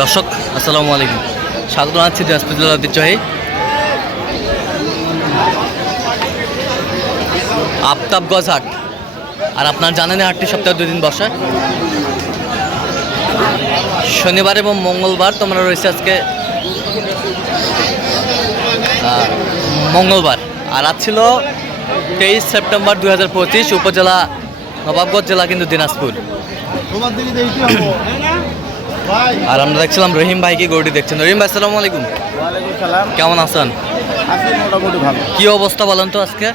দর্শক, আসসালামু আলাইকুম। স্বাগত জানাচ্ছি দিনাজপুর জেলার ঐতিহ্যবাহী আফতাবগঞ্জ হাট। আর আপনার জানেন হাটটি সপ্তাহে দুই দিন বসে। শনিবার এবং মঙ্গলবার তোমরা রয়েছে আজকে মঙ্গলবার। আর আজ ছিল তেইশ সেপ্টেম্বর দুই হাজার পঁচিশ, উপজেলা নবাবগঞ্জ জেলা কিন্তু দিনাজপুর। আর আমরা দেখছিলাম রহিম ভাইকে গরুটি দেখছেন। রহিম ভাই আসসালামু আলাইকুম। সালাম। কেমন আছেন? আছি মোটামুটি ভালো। কি অবস্থা বলেন তো আজকে?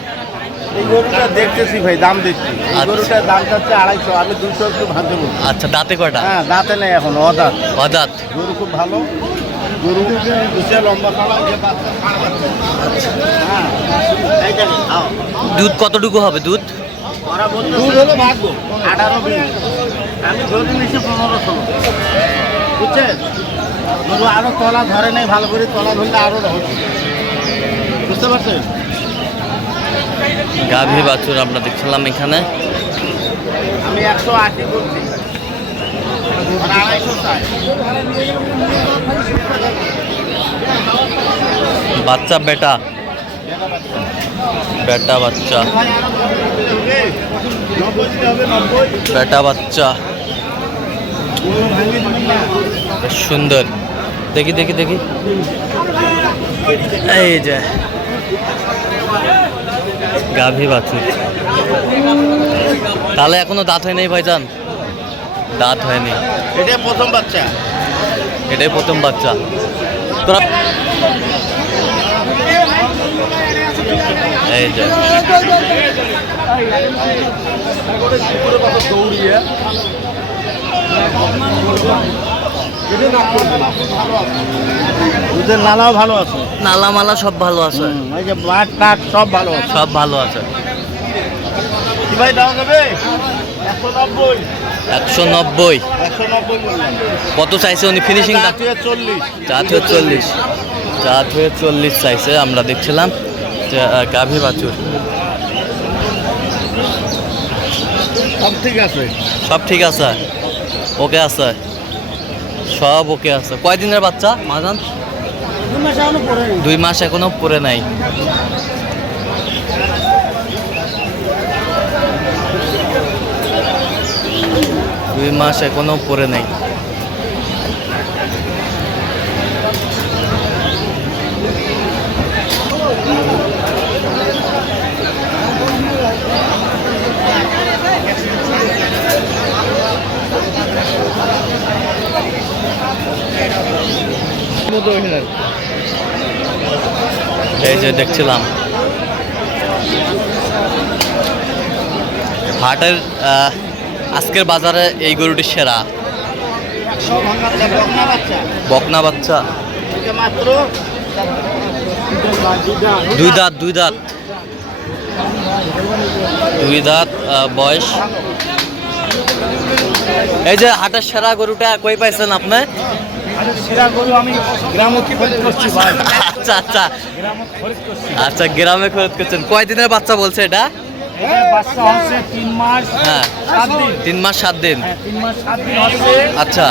এই গরুটা দেখতেছি ভাই দাম দিচ্ছি। এই আচ্ছা। গরুটার দাম চাচ্ছে আড়াইশো। আমি দুশো একটু আচ্ছা দাঁতে কয়টা? হ্যাঁ দাঁতে নেই এখন অদাঁত। অদাত। গরু খুব ভালো। গরু দুশো লম্বা খাওয়া যে বাচ্চা খাওয়া বাচ্চা। হ্যাঁ। দুধ কতটুকু হবে দুধ? দুধ হলো ভাগ্য আঠারো আমি পনেরো ষোলো বুঝছেন? গরু আরও তলা ধরে নেই ভালো করে তলা ধরলে আরও হচ্ছে বুঝতে পারছেন? গাভী বাছুর আমরা দেখছিলাম এখানে। আমি একশো আশি বলছি। বাচ্চা বেটা? বেটা বাচ্চা। বেটা বাচ্চা গরু ভাঙিয়ে দিবেন না বেশ সুন্দর। দেখি দেখি দেখি। এই যে গাভী বাছুর। তাহলে এখনও দাঁত হয় নাই ভাইজান? দাঁত হয়নি। এটাই প্রথম বাচ্চা। এটাই প্রথম বাচ্চা। তোরা এই যে। দৌড়িয়ে দুধের নালাও ভালো আছে। নালা মালা সব ভালো আছে। এই যে মাঠ টাট সব ভালো আছে। সব ভালো আছে। ভাই দেওয়া যাবে একশো নব্বই। একশো কত চাইছে উনি ফিনিশিং চল্লিশ। চার চল্লিশ। চার চল্লিশ চাইছে আমরা দেখছিলাম। গাভী বাছুর। সব ঠিক আছে? সব ঠিক আছে। ওকে আছে। সব ওকে আছে। কয়দিনের বাচ্চা, মাজান? দুই মাস এখনও পরে নাই। দুই মাস এখনও পরে নাই। এই যে দেখছিলাম। হাটের আজকের বাজারে এই গরুটি সেরা। বকনা বাচ্চা। দুই দাঁত দুই দাঁত। দুই দাঁত বয়স। এই যে হাটের সেরা গরুটা কই পাইছেন আপনি? সেরা গরু আমি গ্রামে করছি ভাই? আচ্ছা আচ্ছা। আচ্ছা গ্রামে খরচ করছেন। কয় দিনের বাচ্চা বলছে এটা? তিন মাস হ্যাঁ। সাত দিন। তিন মাস সাত দিন? হ্যাঁ আচ্ছা।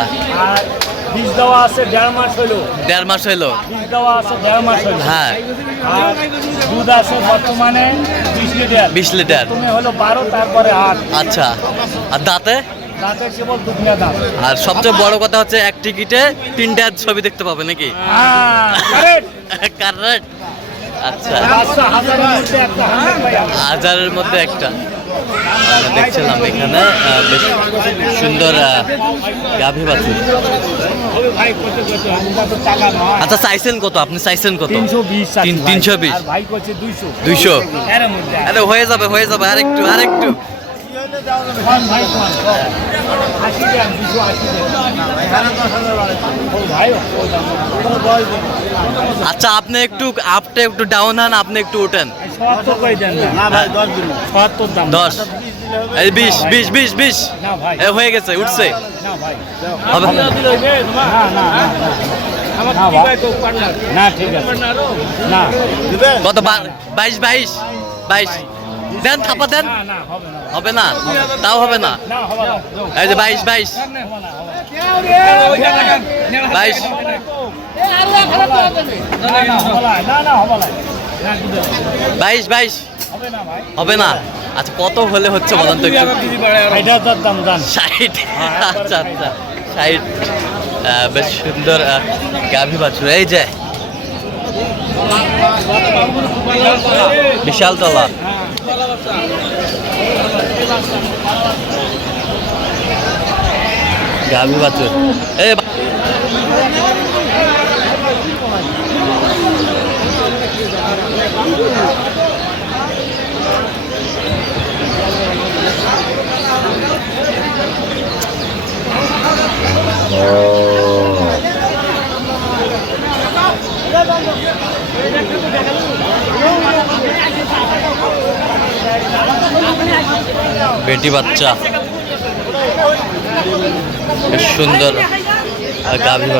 বীজ দেওয়া আছে দেড় মাস হলো। দেড় মাস হইল বীজ দেওয়া আছে দেড় মাস হলো। হ্যাঁ। আর দুধ আছে বর্তমানে বিশ লিটার। বিশ লিটার। তুমি হলো বারো তারপরে আট। আচ্ছা। আর দাঁতে? আর সবচেয়ে বড় কথা হচ্ছে এক টিকিটে তিনটা ছবি দেখতে পাবে নাকি? হ্যাঁ কারেক্ট আচ্ছা। হাজারের মধ্যে একটা আমরা দেখছিলাম এখানে বেশ সুন্দর গাভী বাছুর। আচ্ছা চাইছেন কত? আপনি চাইছেন কত? তিনশো বিশ তিন- 320 আর ভাই দুইশো। দুইশো। আরে হয়ে যাবে হয়ে যাবে। আরেকটু। আরেকটু আচ্ছা আপনি একটু আপটা একটু ডাউন হন আপনি একটু ওঠেন সত্তর করে দেন না। ভাই দশ দিন। সত্তর দাম। দশ। এই বিশ বিশ বিশ হয়ে গেছে উঠছে। না ভাই। হবে। না না না। না আমার কি ভাই। তো পার্টনার না ঠিক আছে। না কত বাইশ। বাইশ। বাইশ। দেন থাপা দেন। হবে না তাও হবে না। এই যে বাইশ বাইশ। বাইশ। বাইশ বাইশ। হবে না। আচ্ছা কত হলে হচ্ছে বলেন তো দাম জান ষাট। আচ্ছা আচ্ছা। ষাট। বেশ সুন্দর গাভী বাছুর। এই যে। বিশাল তলা। গাভী বাছুর এই বেটি বাচ্চা। সুন্দর গাভী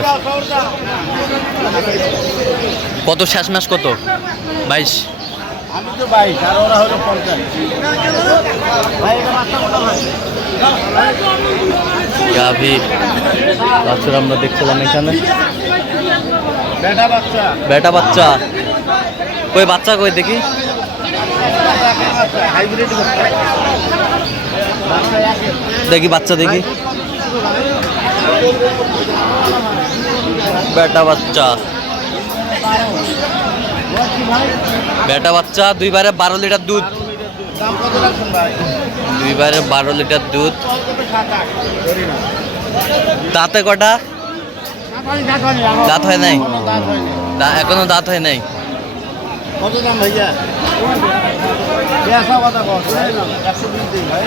কত শেষ মাস কত? বাইশ। গাভী বাছুর আমরা দেখছিলাম এখানে। বেটা বাচ্চা বেটা বাচ্চা। কই বাচ্চা কই দেখি হাইব্রিড বাচ্চা বাচ্চা একে দেখি বাচ্চা দেখি। বেটা বাচ্চা। বেটা বাচ্চা দুইবারে বারো লিটার দুধ। দুইবারে বারো লিটার দুধ। দাঁতে কটা? দাঁত হয় নাই? এখনও দাঁত হয় নাই? কত দাম ভাইয়া? কথা কত একশো বিশ দিন ভাই।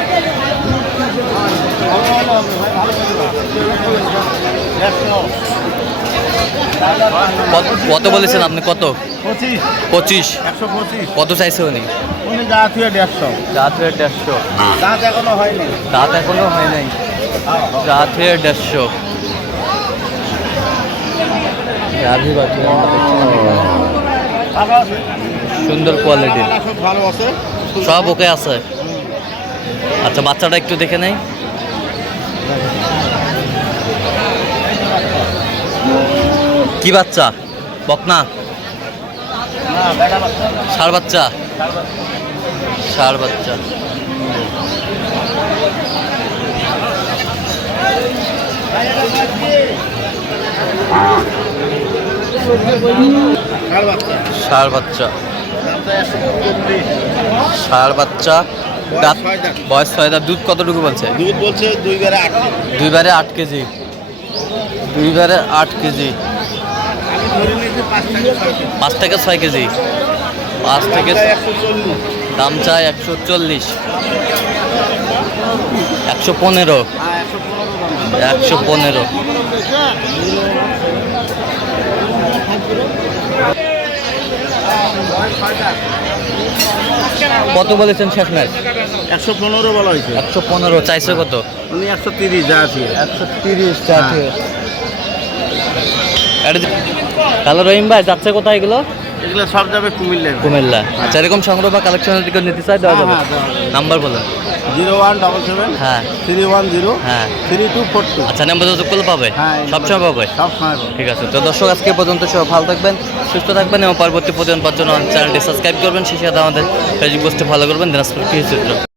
ভালো ভালো হবে ভাই ভালো একশো। কত- বলেছেন আপনি কত? পঁচিশ। পঁচিশ। একশো পঁচিশ। কত চাইছে উনি? দেড়শো। দাঁত হয়ে দেড়শো। দাঁত এখনও হয়নি। দাঁত এখনও হয় নাই। দাঁত হয়ে দেড়শো আমরা দেখছিলাম এখানে। ভালো আছে সুন্দর কোয়ালিটির সব ভালো আছে। সব ওকে আছে। আচ্ছা বাচ্চাটা একটু দেখে নেই। কি বাচ্চা? বকনা? বেটা বাচ্চা ষাড় বাচ্চা? ষাড় বাচ্চা কার বাচ্চা। ষাড় বাচ্চা। ষাড় বাচ্চা। দাঁত বয়স ছয় দাঁত দুধ কতটুকু বলছে? দুধ বলছে দুই বেড়ে আট। দুইবারে আট কেজি। দুইবারে আট কেজি। পাঁচ থেকে ছয় কেজি। পাঁচ থেকে দাম চাই একশো চল্লিশ। একশো পনেরো। হ্যাঁ একশো পনেরো। কত বলেছেন শেষ ম্যাচ? একশো পনেরো বলা হয়েছে। একশো পনেরো চাইছে কত? উনি একশো তিরিশ যা আছে। একশো তিরিশ চাইছে। হ্যালো রহিম ভাই যাচ্ছে কোথায় এগুলো? এগুলো সব যাবে কুমিল্লায়। কুমিল্লা। আচ্ছা এরকম সংগ্রহ বা কালেকশন নিতে চাই দেওয়া যাবে? হ্যাঁ, নাম্বার বলুন জিরো ওয়ান ডবল সেভেন হ্যাঁ। থ্রি ওয়ান জিরো হ্যাঁ। Three two four two. আচ্ছা নাম্বার যত করলে পাবে? হ্যাঁ সবসময় পাবে? সবসময় ঠিক আছে তো দর্শক আজকে পর্যন্ত সব ভালো থাকবেন সুস্থ থাকবেন এবং পরবর্তী পর্যন্ত জন্য চ্যানেলটি সাবস্ক্রাইব করবেন সেই সাথে আমাদের ফেসবুক পোস্টে ফলো করবেন দিনাজপুর কৃষি